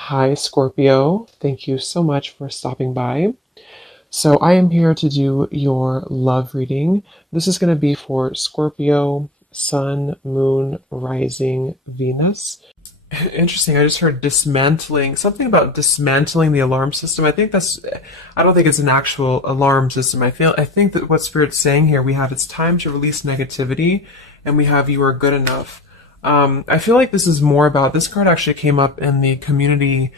Hi, Scorpio. Thank you so much for stopping by. So, I am here to do your love reading. This is going to be for Scorpio, Sun, Moon, Rising, Venus. Interesting. I just heard dismantling, something about dismantling the alarm system. I don't think it's an actual alarm system. I think that what Spirit's saying here, we have it's time to release negativity, and we have you are good enough. I feel like this is more about, this card actually came up in the community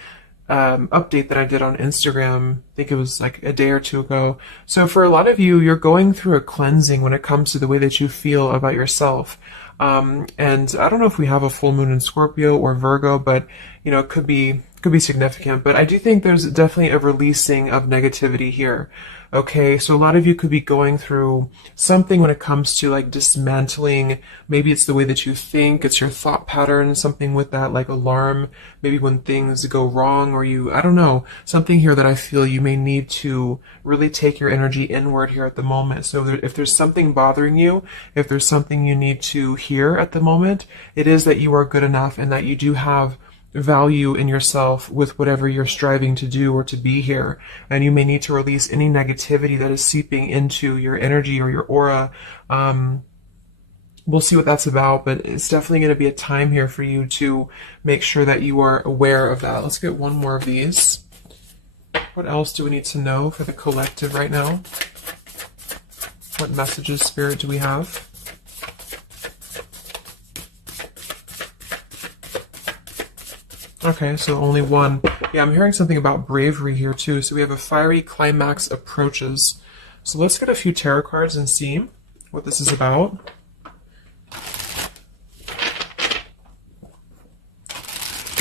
update that I did on Instagram. I think it was like a day or two ago. So for a lot of you, you're going through a cleansing when it comes to the way that you feel about yourself. And I don't know if we have a full moon in Scorpio or Virgo, but it could be significant. But I do think there's definitely a releasing of negativity here. Okay, so a lot of you could be going through something when it comes to like dismantling. Maybe it's the way that you think, it's your thought pattern, something with that like alarm. Maybe when things go wrong, or I don't know, something here that I feel you may need to really take your energy inward here at the moment. So if there's something bothering you, if there's something you need to hear at the moment, it is that you are good enough and that you do have value in yourself with whatever you're striving to do or to be here. And you may need to release any negativity that is seeping into your energy or your aura. We'll see what that's about, but it's definitely going to be a time here for you to make sure that you are aware of that. Let's get one more of these. What else do we need to know for the collective right now? What messages, Spirit, do we have? Okay, so only one. Yeah, I'm hearing something about bravery here too. So we have a fiery climax approaches. So let's get a few tarot cards and see what this is about.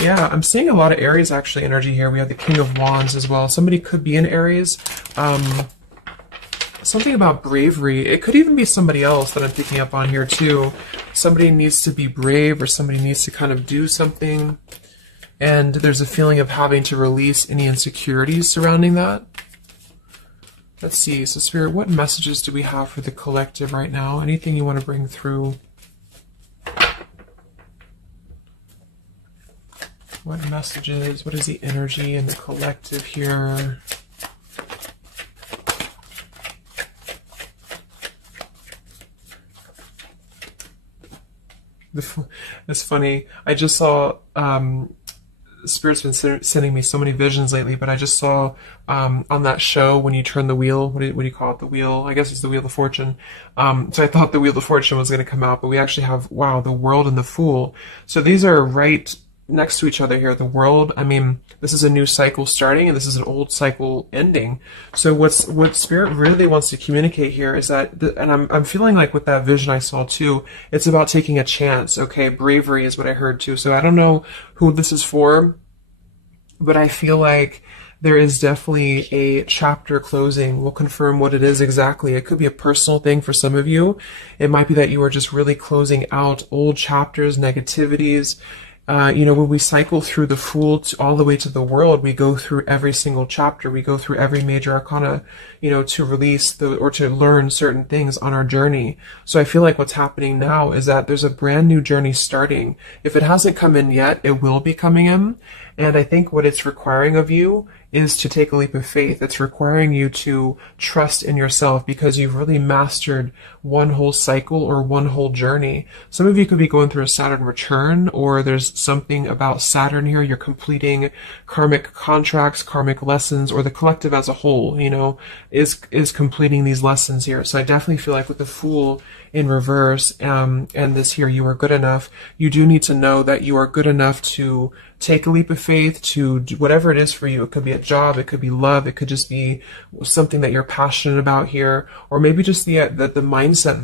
Yeah, I'm seeing a lot of Aries actually energy here. We have the King of Wands as well. Somebody could be in Aries. Something about bravery. It could even be somebody else that I'm picking up on here too. Somebody needs to be brave, or somebody needs to kind of do something. And there's a feeling of having to release any insecurities surrounding that. Let's see. So Spirit, what messages do we have for the collective right now? Anything you want to bring through? What messages? What is the energy in the collective here? It's funny. I just saw... Spirit's been sending me so many visions lately, but I just saw on that show when you turn the wheel, what do you call it? The wheel, I guess it's the Wheel of Fortune. So I thought the Wheel of Fortune was going to come out, but we actually have, wow, the World and the Fool. So these are right next to each other here. The World, I mean, this is a new cycle starting, and this is an old cycle ending. So what Spirit really wants to communicate here is that, and I'm feeling like with that vision I saw too, it's about taking a chance. Okay, bravery is what I heard too. So I don't know who this is for, but I feel like there is definitely a chapter closing. We'll confirm what it is exactly. It could be a personal thing for some of you. It might be that you are just really closing out old chapters, negativities. When we cycle through the Fool all the way to the World, we go through every single chapter. We go through every major arcana, to release or to learn certain things on our journey. So I feel like what's happening now is that there's a brand new journey starting. If it hasn't come in yet, it will be coming in. And I think what it's requiring of you is to take a leap of faith. It's requiring you to trust in yourself because you've really mastered one whole cycle or one whole journey. Some of you could be going through a Saturn return, or there's something about Saturn here. You're completing karmic contracts, karmic lessons, or the collective as a whole, is completing these lessons here. So I definitely feel like with the Fool in reverse, and this here, you are good enough. You do need to know that you are good enough to take a leap of faith, to do whatever it is for you. It could be a job, it could be love, it could just be something that you're passionate about here, or maybe just the mindset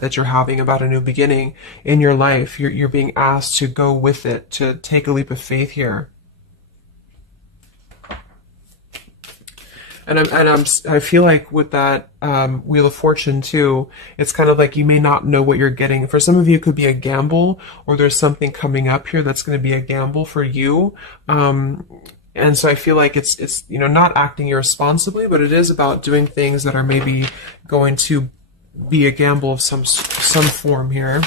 that you're having about a new beginning in your life. You're being asked to go with it, to take a leap of faith here. And I feel like with that Wheel of Fortune too, it's kind of like you may not know what you're getting. For some of you, it could be a gamble, or there's something coming up here that's going to be a gamble for you. And so I feel like it's not acting irresponsibly, but it is about doing things that are maybe going to be a gamble of some form here.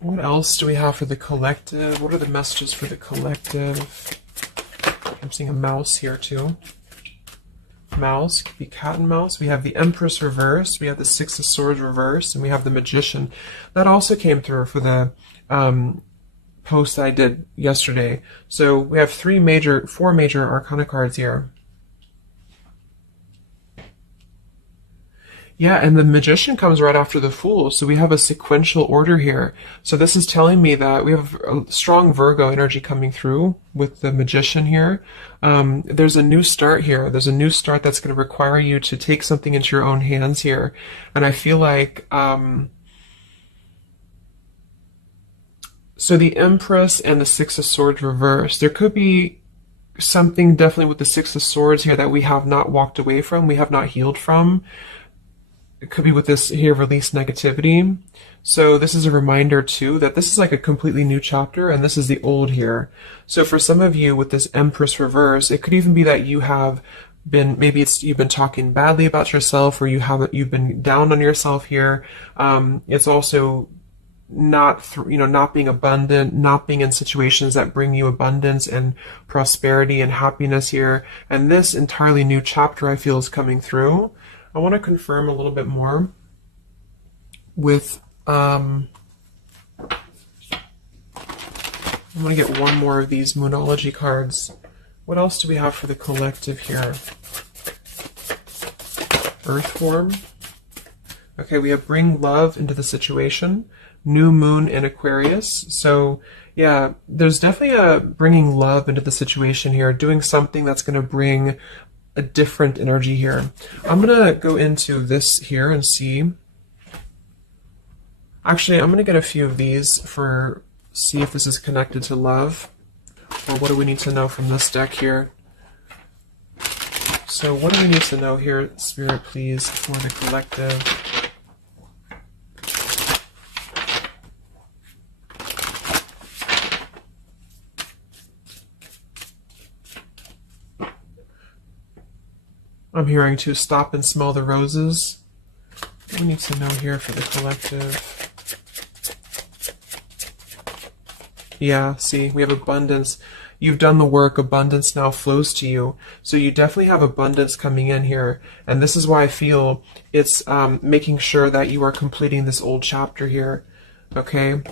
What else do we have for the collective? What are the messages for the collective? I'm seeing a mouse here too. Mouse, could be cat and mouse. We have the Empress reversed, we have the Six of Swords reversed, and we have the Magician. That also came through for the post that I did yesterday. So we have four major Arcana cards here. Yeah, and the Magician comes right after the Fool, so we have a sequential order here. So this is telling me that we have a strong Virgo energy coming through with the Magician here. There's a new start here. There's a new start that's going to require you to take something into your own hands here. And I feel like, so the Empress and the Six of Swords reversed. There could be something definitely with the Six of Swords here that we have not walked away from, we have not healed from. It could be with this here, release negativity. So this is a reminder too that this is like a completely new chapter, and this is the old here. So for some of you with this Empress reverse, it could even be that you have been, maybe you've been talking badly about yourself, or you've been down on yourself here. It's also not being abundant, not being in situations that bring you abundance and prosperity and happiness here. And this entirely new chapter I feel is coming through. I want to confirm a little bit more with, I'm going to get one more of these Moonology cards. What else do we have for the collective here? Earth form. Okay, we have bring love into the situation. New moon in Aquarius. So yeah, there's definitely a bringing love into the situation here, doing something that's going to bring a different energy here. I'm going to go into this here and see. Actually, I'm going to get a few of these see if this is connected to love, or what do we need to know from this deck here. So what do we need to know here, Spirit, please, for the collective? I'm hearing to stop and smell the roses. What do we need to know here for the collective? Yeah, see, we have abundance. You've done the work. Abundance now flows to you. So you definitely have abundance coming in here. And this is why I feel it's making sure that you are completing this old chapter here. Okay?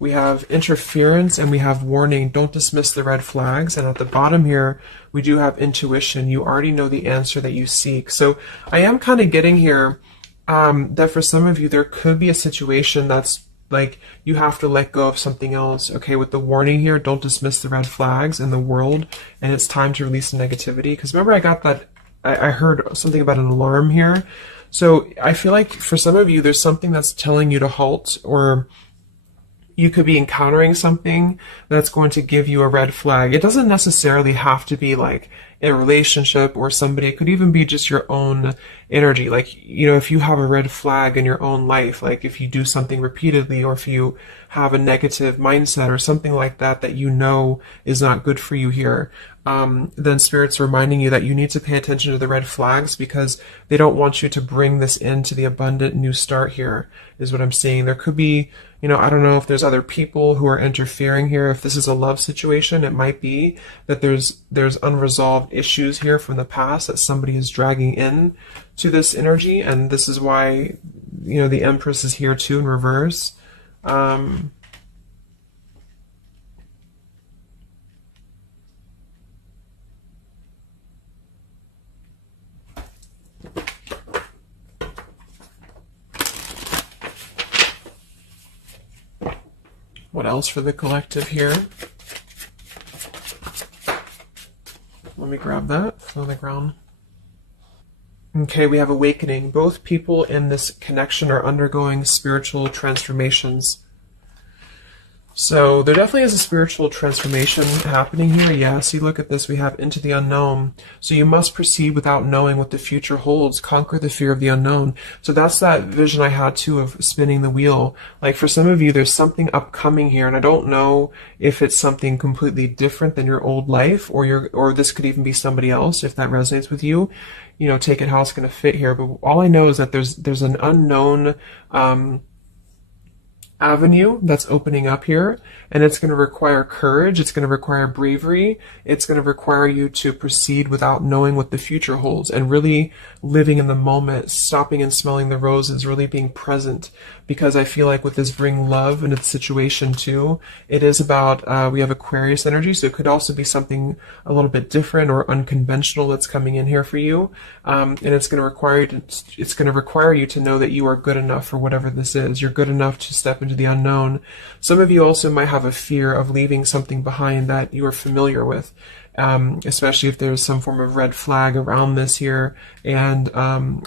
We have interference and we have warning. Don't dismiss the red flags. And at the bottom here, we do have intuition. You already know the answer that you seek. So I am kind of getting here that for some of you, there could be a situation that's like you have to let go of something else. Okay, with the warning here, don't dismiss the red flags in the world. And it's time to release the negativity. Because remember, I got that, I heard something about an alarm here. So I feel like for some of you, there's something that's telling you to halt, or you could be encountering something that's going to give you a red flag. It doesn't necessarily have to be like a relationship or somebody. It could even be just your own energy. Like, you know, if you have a red flag in your own life, like if you do something repeatedly, or if you have a negative mindset or something like that, that you know is not good for you here, then Spirit's reminding you that you need to pay attention to the red flags, because they don't want you to bring this into the abundant new start here, is what I'm seeing. There could be, you know, I don't know if there's other people who are interfering here. If this is a love situation, it might be that there's unresolved issues here from the past that somebody is dragging in to this energy, and this is why, you know, the Empress is here too in reverse. What else for the collective here? Let me grab that on the ground. Okay, we have awakening. Both people in this connection are undergoing spiritual transformations. So there definitely is a spiritual transformation happening here. Yeah, see, look at this. We have into the unknown. So you must proceed without knowing what the future holds. Conquer the fear of the unknown. So that's that vision I had too of spinning the wheel. Like for some of you, there's something upcoming here, and I don't know if it's something completely different than your old life, or this could even be somebody else. If that resonates with you, you know, take it how it's going to fit here. But all I know is that there's an unknown avenue that's opening up here, and it's going to require courage, it's going to require bravery, it's going to require you to proceed without knowing what the future holds, and really living in the moment, stopping and smelling the roses, really being present. Because I feel like with this bring love into the situation too, it is about, we have Aquarius energy, so it could also be something a little bit different or unconventional that's coming in here for you, and it's going to require you to know that you are good enough for whatever this is. You're good enough to step into the unknown. Some of you also might have a fear of leaving something behind that you are familiar with, especially if there's some form of red flag around this here, and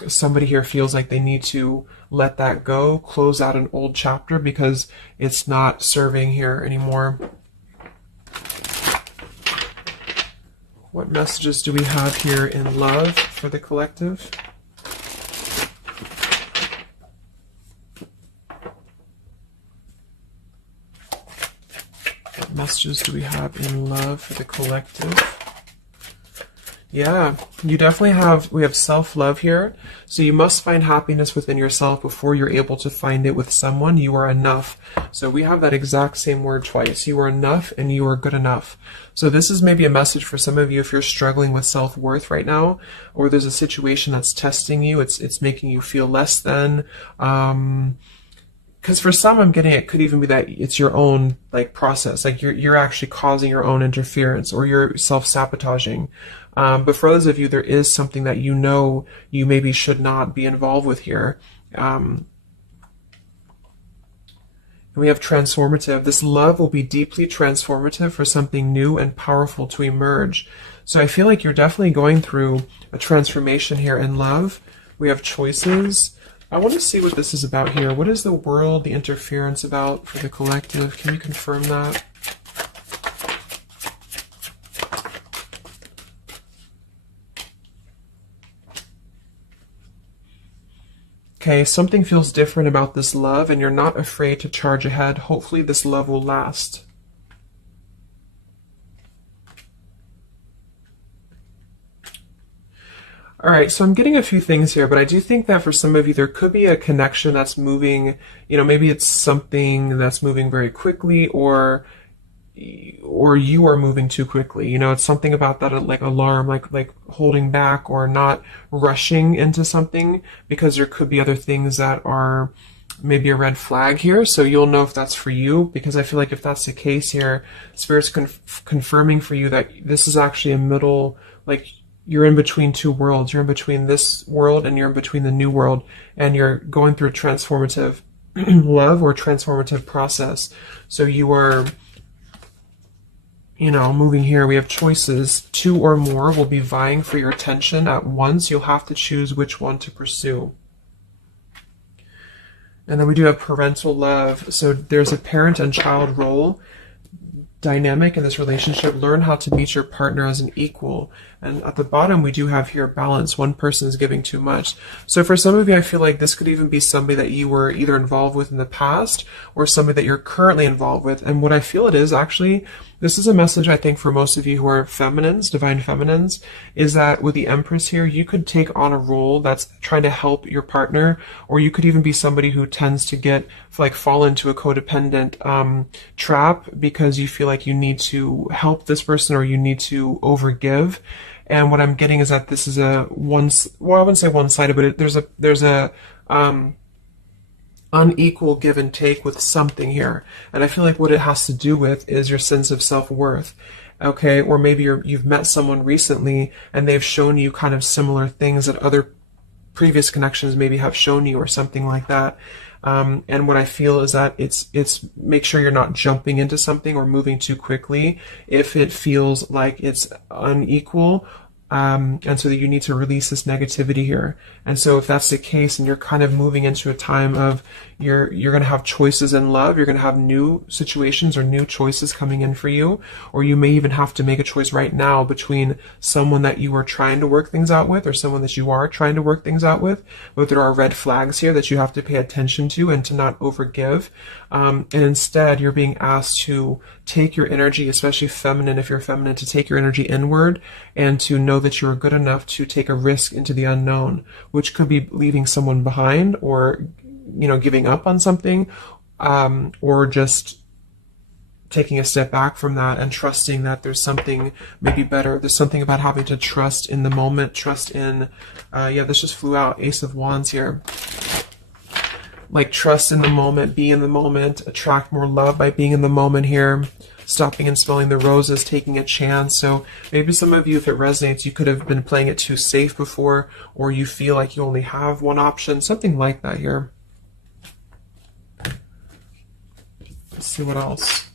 somebody here feels like they need to let that go, close out an old chapter because it's not serving here anymore. What messages do we have here in love for the collective? What messages do we have in love for the collective? Yeah, you definitely we have self-love here. So you must find happiness within yourself before you're able to find it with someone. You are enough. So we have that exact same word twice. You are enough and you are good enough. So this is maybe a message for some of you if you're struggling with self-worth right now, or there's a situation that's testing you. It's making you feel less than, because for some, I'm getting it could even be that it's your own process, like you're actually causing your own interference, or you're self-sabotaging. But for others of you, there is something that you know you maybe should not be involved with here. And we have transformative. This love will be deeply transformative for something new and powerful to emerge. So I feel like you're definitely going through a transformation here in love. We have choices. I want to see what this is about here. What is the world, the interference about for the collective? Can you confirm that? Okay, something feels different about this love, and you're not afraid to charge ahead. Hopefully this love will last. All right, so I'm getting a few things here, but I do think that for some of you, there could be a connection that's moving, maybe it's something that's moving very quickly, or you are moving too quickly. It's something about that, like alarm, like holding back or not rushing into something, because there could be other things that are maybe a red flag here. So you'll know if that's for you, because I feel like if that's the case here, Spirit's confirming for you that this is actually a middle, like you're in between two worlds. You're in between this world and you're in between the new world, and you're going through a transformative love or transformative process. So you are moving here. We have choices. Two or more will be vying for your attention at once. You'll have to choose which one to pursue. And then we do have parental love. So there's a parent and child role dynamic in this relationship. Learn how to meet your partner as an equal. And at the bottom, we do have here balance. One person is giving too much. So for some of you, I feel like this could even be somebody that you were either involved with in the past or somebody that you're currently involved with. And what I feel it is actually, this is a message I think for most of you who are feminines, divine feminines, is that with the Empress here, you could take on a role that's trying to help your partner, or you could even be somebody who tends to fall into a codependent trap because you feel like you need to help this person or you need to overgive. And what I'm getting is that this is I wouldn't say one-sided, but there's a unequal give and take with something here. And I feel like what it has to do with is your sense of self-worth. Okay, or maybe you've met someone recently and they've shown you kind of similar things that other previous connections maybe have shown you, or something like that. And what I feel is that it's make sure you're not jumping into something or moving too quickly if it feels like it's unequal. And so that you need to release this negativity here. And so if that's the case, and you're kind of moving into a time of you're going to have choices in love, you're going to have new situations or new choices coming in for you, or you may even have to make a choice right now between someone that you are trying to work things out with or someone that you are trying to work things out with. But there are red flags here that you have to pay attention to and to not overgive. And instead, you're being asked to take your energy, especially feminine, if you're feminine, to take your energy inward and to know that you're good enough to take a risk into the unknown, which could be leaving someone behind or, giving up on something. or just taking a step back from that and trusting that there's something maybe better. There's something about having to trust in the moment, trust in, yeah, this just flew out, Ace of Wands here. Like trust in the moment, be in the moment, attract more love by being in the moment here, stopping and smelling the roses, taking a chance. So maybe some of you, if it resonates, you could have been playing it too safe before, or you feel like you only have one option, something like that here. Let's see what else.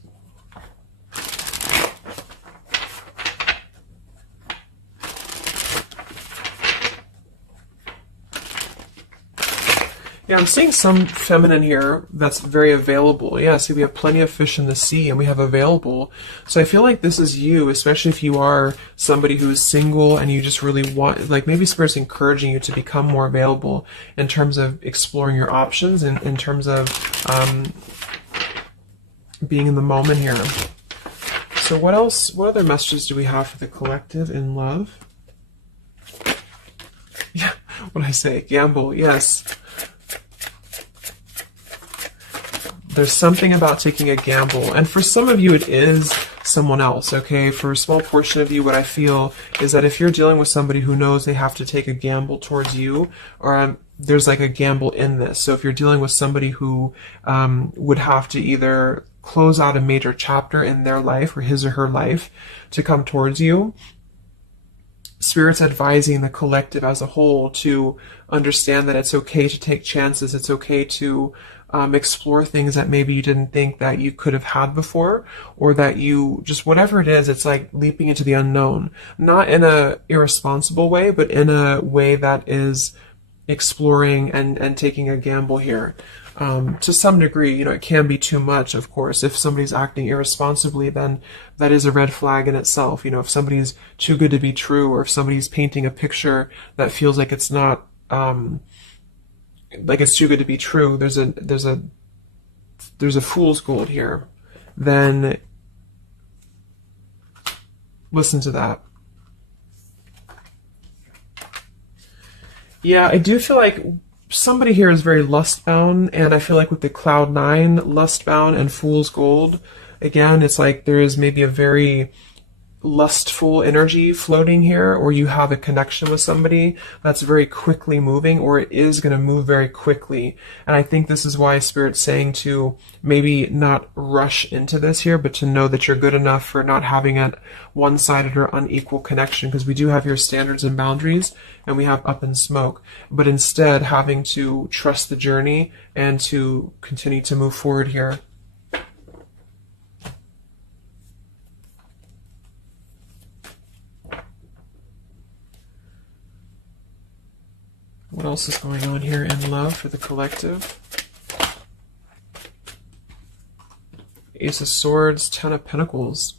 Yeah, I'm seeing some feminine here that's very available. Yeah, see, we have plenty of fish in the sea and we have available. So I feel like this is you, especially if you are somebody who is single and you just really want, like maybe Spirit's encouraging you to become more available in terms of exploring your options and in terms of being in the moment here. So what else, what other messages do we have for the collective in love? Yeah, what did I say? Gamble, yes. There's something about taking a gamble. And for some of you, it is someone else, okay? For a small portion of you, what I feel is that if you're dealing with somebody who knows they have to take a gamble towards you, or there's like a gamble in this. So if you're dealing with somebody who would have to either close out a major chapter in their life or his or her life to come towards you, Spirit's advising the collective as a whole to understand that it's okay to take chances. It's okay to explore things that maybe you didn't think that you could have had before, or that you just, whatever it is, it's like leaping into the unknown, not in a irresponsible way, but in a way that is exploring and taking a gamble here. To some degree, you know, it can be too much, of course. If somebody's acting irresponsibly, then that is a red flag in itself. You know, if somebody's too good to be true, or if somebody's painting a picture that feels like it's not, like it's too good to be true, there's a fool's gold here, then listen to that. Yeah, I do feel like somebody here is very lust-bound, and I feel like with the Cloud 9, lust-bound and fool's gold, again, it's like there is maybe a very lustful energy floating here, or you have a connection with somebody that's very quickly moving, or it is going to move very quickly. And I think this is why Spirit's saying to maybe not rush into this here, but to know that you're good enough for not having a one-sided or unequal connection, because we do have your standards and boundaries, and we have up in smoke, but instead having to trust the journey and to continue to move forward here. What else is going on here in love for the collective? Ace of Swords, Ten of Pentacles.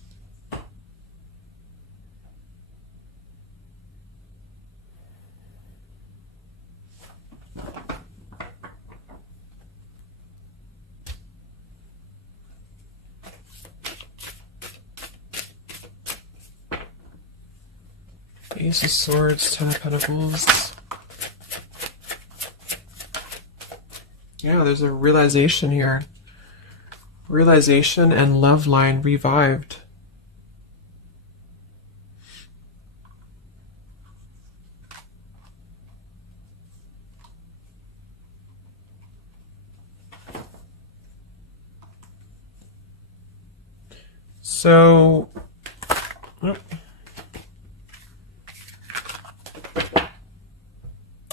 Ace of Swords, Ten of Pentacles. Yeah, there's a realization here. Realization and love line revived. So,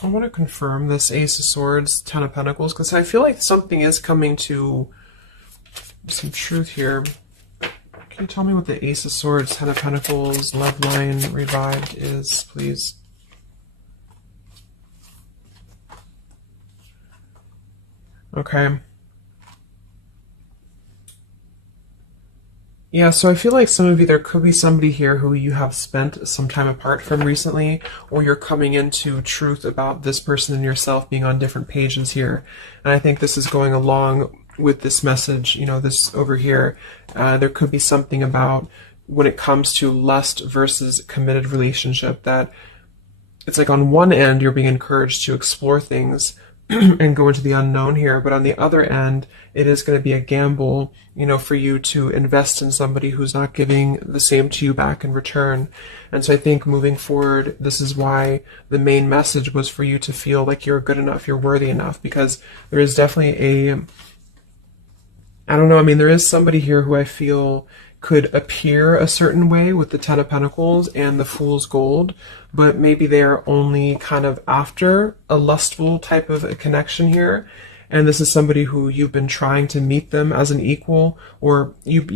I want to confirm this Ace of Swords, Ten of Pentacles, because I feel like something is coming to some truth here. Can you tell me what the Ace of Swords, Ten of Pentacles, love line revived is, please? Okay. Yeah, so I feel like some of you, there could be somebody here who you have spent some time apart from recently, or you're coming into truth about this person and yourself being on different pages here. And I think this is going along with this message, you know, this over here. There could be something about when it comes to lust versus committed relationship, that it's like on one end you're being encouraged to explore things, and go into the unknown here. But on the other end, it is going to be a gamble, for you to invest in somebody who's not giving the same to you back in return. And so I think moving forward, this is why the main message was for you to feel like you're good enough, you're worthy enough, because there is definitely I don't know, I mean, there is somebody here who I feel could appear a certain way with the Ten of Pentacles and the Fool's Gold, but maybe they are only kind of after a lustful type of a connection here. And this is somebody who you've been trying to meet them as an equal, or you've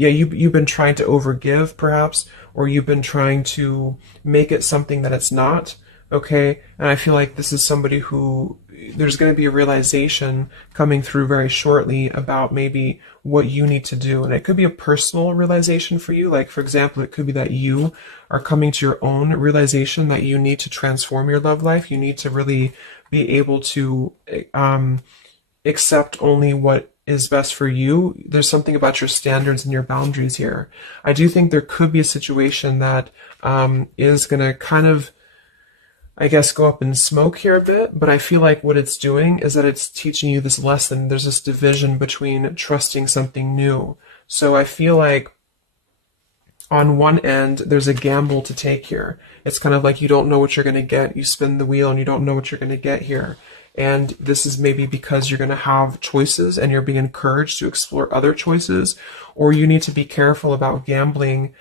been trying to overgive perhaps, or you've been trying to make it something that it's not. Okay, and I feel like this is somebody who there's going to be a realization coming through very shortly about maybe what you need to do. And it could be a personal realization for you. Like, for example, it could be that you are coming to your own realization that you need to transform your love life. You need to really be able to accept only what is best for you. There's something about your standards and your boundaries here. I do think there could be a situation that is going to kind of, I guess, go up in smoke here a bit, but I feel like what it's doing is that it's teaching you this lesson. There's this division between trusting something new. So I feel like on one end, there's a gamble to take here. It's kind of like you don't know what you're going to get. You spin the wheel and you don't know what you're going to get here. And this is maybe because you're going to have choices and you're being encouraged to explore other choices, or you need to be careful about gambling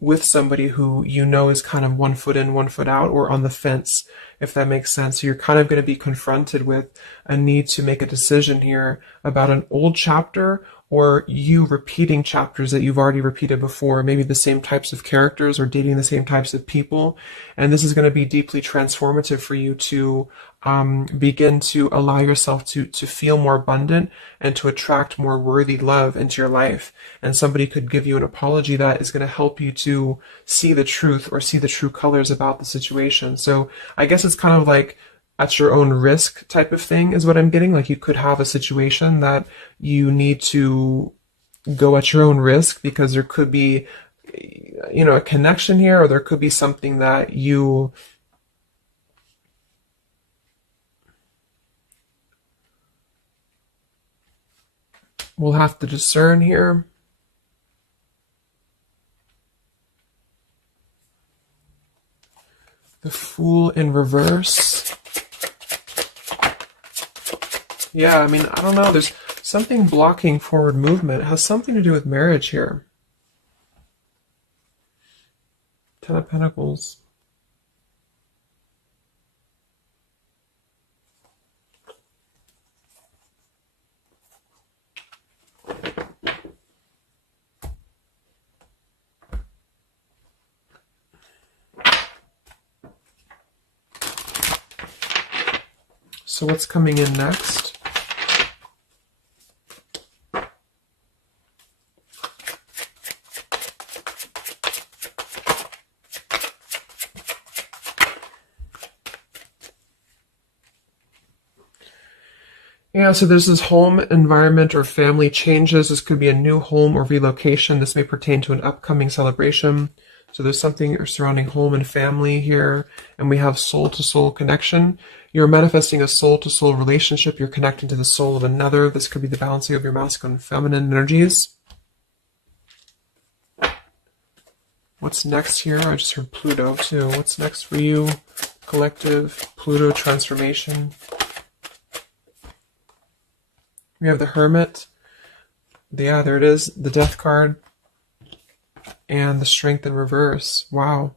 with somebody who you know is kind of 1 foot in, 1 foot out, or on the fence, if that makes sense. So you're kind of going to be confronted with a need to make a decision here about an old chapter, or you repeating chapters that you've already repeated before, maybe the same types of characters or dating the same types of people. And this is going to be deeply transformative for you to begin to allow yourself to feel more abundant and to attract more worthy love into your life. And somebody could give you an apology that is going to help you to see the truth or see the true colors about the situation. So I guess it's kind of like at your own risk type of thing is what I'm getting. Like, you could have a situation that you need to go at your own risk because there could be, a connection here, or there could be something that you will have to discern here. The Fool in reverse. Yeah, I mean, I don't know. There's something blocking forward movement. It has something to do with marriage here. Ten of Pentacles. So what's coming in next? Yeah, so there's this home environment or family changes. This could be a new home or relocation. This may pertain to an upcoming celebration. So there's something surrounding home and family here. And we have soul-to-soul connection. You're manifesting a soul-to-soul relationship. You're connecting to the soul of another. This could be the balancing of your masculine and feminine energies. What's next here? I just heard Pluto too. What's next for you? Collective, Pluto transformation. We have the Hermit. Yeah, there it is. The Death card. And the Strength in reverse. Wow.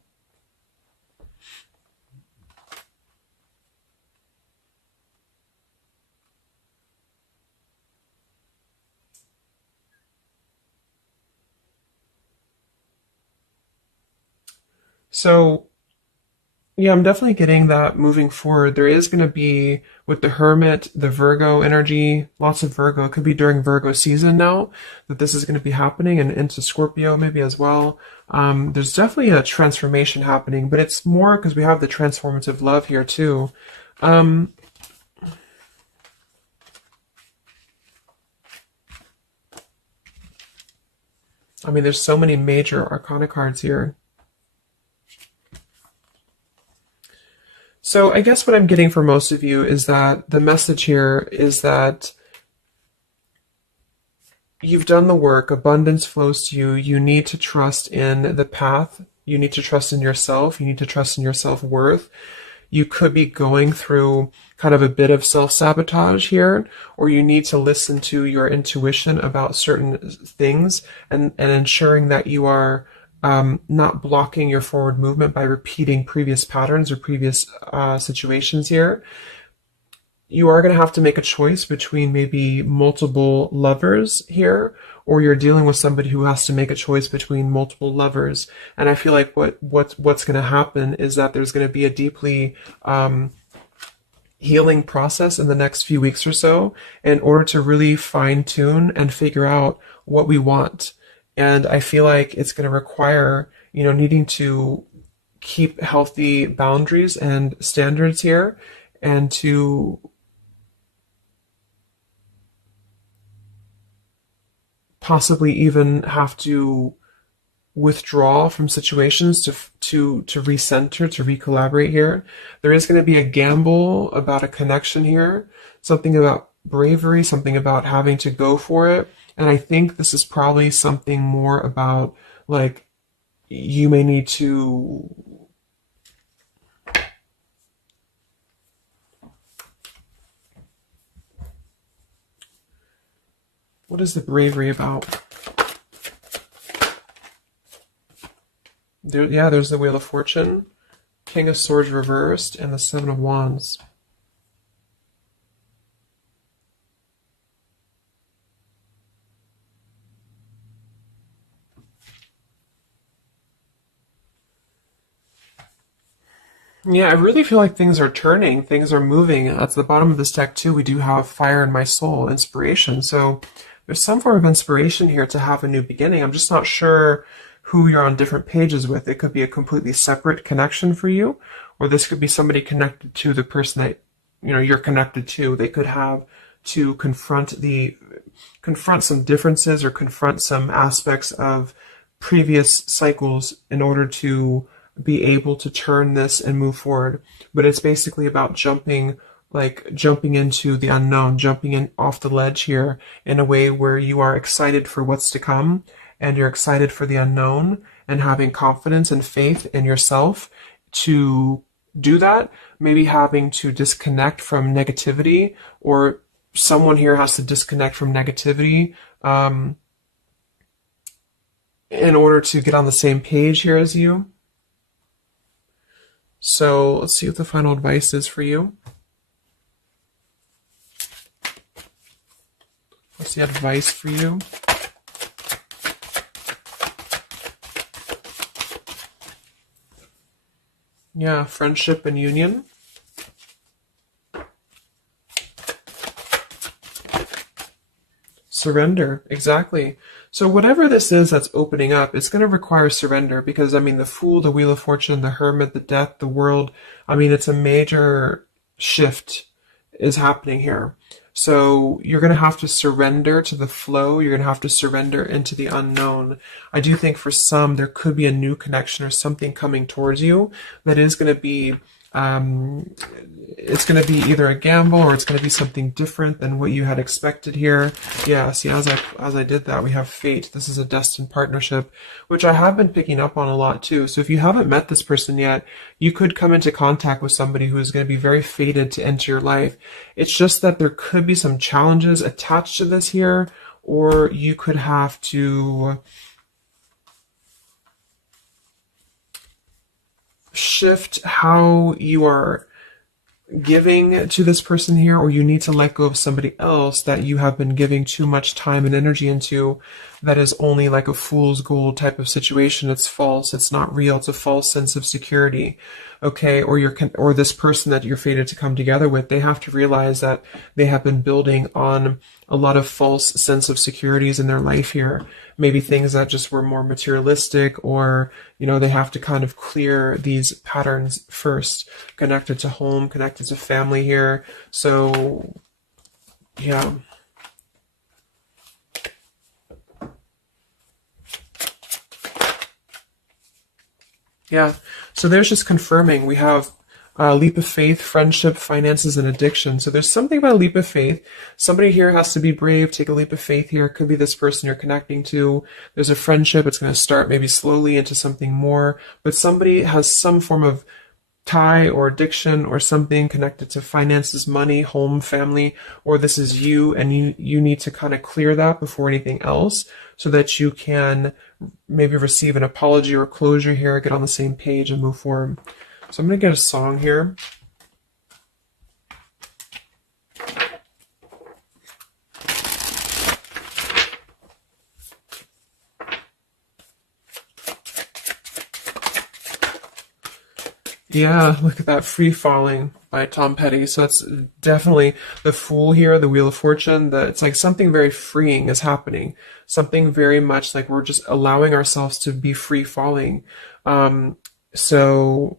So, yeah, I'm definitely getting that moving forward. There is going to be, with the Hermit, the Virgo energy, lots of Virgo. It could be during Virgo season now that this is going to be happening, and into Scorpio maybe as well. There's definitely a transformation happening, but it's more because we have the transformative love here too. I mean, there's so many major arcana cards here. So I guess what I'm getting for most of you is that the message here is that you've done the work, abundance flows to you. You need to trust in the path. You need to trust in yourself. You need to trust in your self-worth. You could be going through kind of a bit of self-sabotage here, or you need to listen to your intuition about certain things and ensuring that you are not blocking your forward movement by repeating previous patterns or previous situations here. You are going to have to make a choice between maybe multiple lovers here, or you're dealing with somebody who has to make a choice between multiple lovers. And I feel like what's going to happen is that there's going to be a deeply healing process in the next few weeks or so in order to really fine tune and figure out what we want. And I feel like it's going to require, needing to keep healthy boundaries and standards here, and to possibly even have to withdraw from situations to recenter, to recollaborate here. There is going to be a gamble about a connection here, something about bravery, something about having to go for it. And I think this is probably something more about, like, you may need to what is the bravery about? There's the Wheel of Fortune, King of Swords reversed, and the Seven of Wands. Yeah, I really feel like things are turning, things are moving. At the bottom of this deck too, we do have Fire in My Soul, inspiration. So there's some form of inspiration here to have a new beginning. I'm just not sure who you're on different pages with. It could be a completely separate connection for you, or this could be somebody connected to the person that you're connected to. They could have to confront some differences or confront some aspects of previous cycles in order to be able to turn this and move forward. But it's basically about jumping into the unknown, jumping in off the ledge here in a way where you are excited for what's to come, and you're excited for the unknown, and having confidence and faith in yourself to do that. Maybe having to disconnect from negativity, or someone here has to disconnect from negativity in order to get on the same page here as you. So let's see what the final advice is for you. What's the advice for you? Yeah, friendship and union. Surrender, exactly. So whatever this is that's opening up, it's going to require surrender, because, the Fool, the Wheel of Fortune, the Hermit, the Death, the World, it's a major shift is happening here. So you're going to have to surrender to the flow. You're going to have to surrender into the unknown. I do think for some, there could be a new connection or something coming towards you that is going to be it's going to be either a gamble, or it's going to be something different than what you had expected here. Yeah, see, as I did that, we have fate. This is a destined partnership, which I have been picking up on a lot too. So if you haven't met this person yet, you could come into contact with somebody who is going to be very fated to enter your life. It's just that there could be some challenges attached to this here, or you could have to shift how you are giving to this person here, or you need to let go of somebody else that you have been giving too much time and energy into, that is only like a fool's gold type of situation. It's false, it's not real, it's a false sense of security. Okay, or this person that you're fated to come together with, they have to realize that they have been building on a lot of false sense of securities in their life here. Maybe things that just were more materialistic, or they have to kind of clear these patterns first, connected to home, connected to family here. So yeah. Yeah, so there's just confirming. We have Leap of faith, friendship, finances, and addiction. So there's something about a leap of faith. Somebody here has to be brave, take a leap of faith here. It could be this person you're connecting to. There's a friendship. It's going to start maybe slowly into something more, but somebody has some form of tie or addiction or something connected to finances, money, home, family, or this is you, and you need to kind of clear that before anything else so that you can maybe receive an apology or closure here, get on the same page and move forward. So I'm going to get a song here. Yeah, look at that, Free Falling by Tom Petty. So it's definitely the Fool here, the Wheel of Fortune. It's like something very freeing is happening. Something very much like we're just allowing ourselves to be free falling. So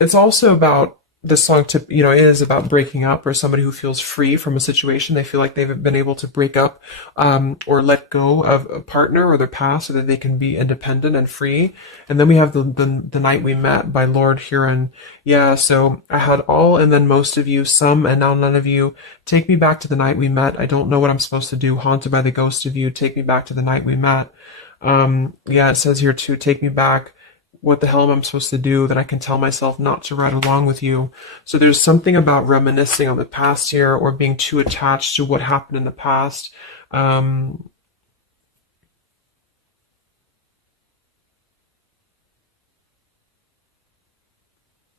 it's also about this song to, it is about breaking up or somebody who feels free from a situation. They feel like they've been able to break up or let go of a partner or their past so that they can be independent and free. And then we have the Night We Met by Lord Huron. Yeah, so I had all and then most of you, some and now none of you. Take me back to the night we met. I don't know what I'm supposed to do. Haunted by the ghost of you. Take me back to the night we met. Yeah, it says here too, take me back. What the hell am I supposed to do that I can tell myself not to ride along with you? So there's something about reminiscing on the past here or being too attached to what happened in the past.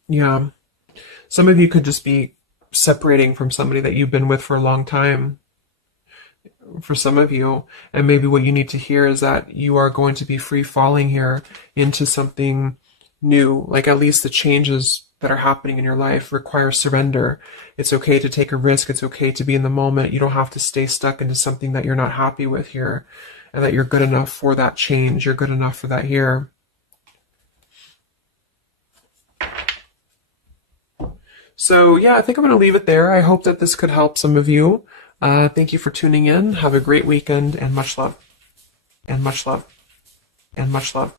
Yeah. Some of you could just be separating from somebody that you've been with for a long time. For some of you, and maybe what you need to hear is that you are going to be free falling here into something new. Like at least the changes that are happening in your life require surrender. It's okay to take a risk. It's okay to be in the moment. You don't have to stay stuck into something that you're not happy with here, and that you're good enough for that change. You're good enough for that here. So yeah, I think I'm going to leave it there. I hope that this could help some of you. Thank you for tuning in. Have a great weekend and much love. And much love. And much love.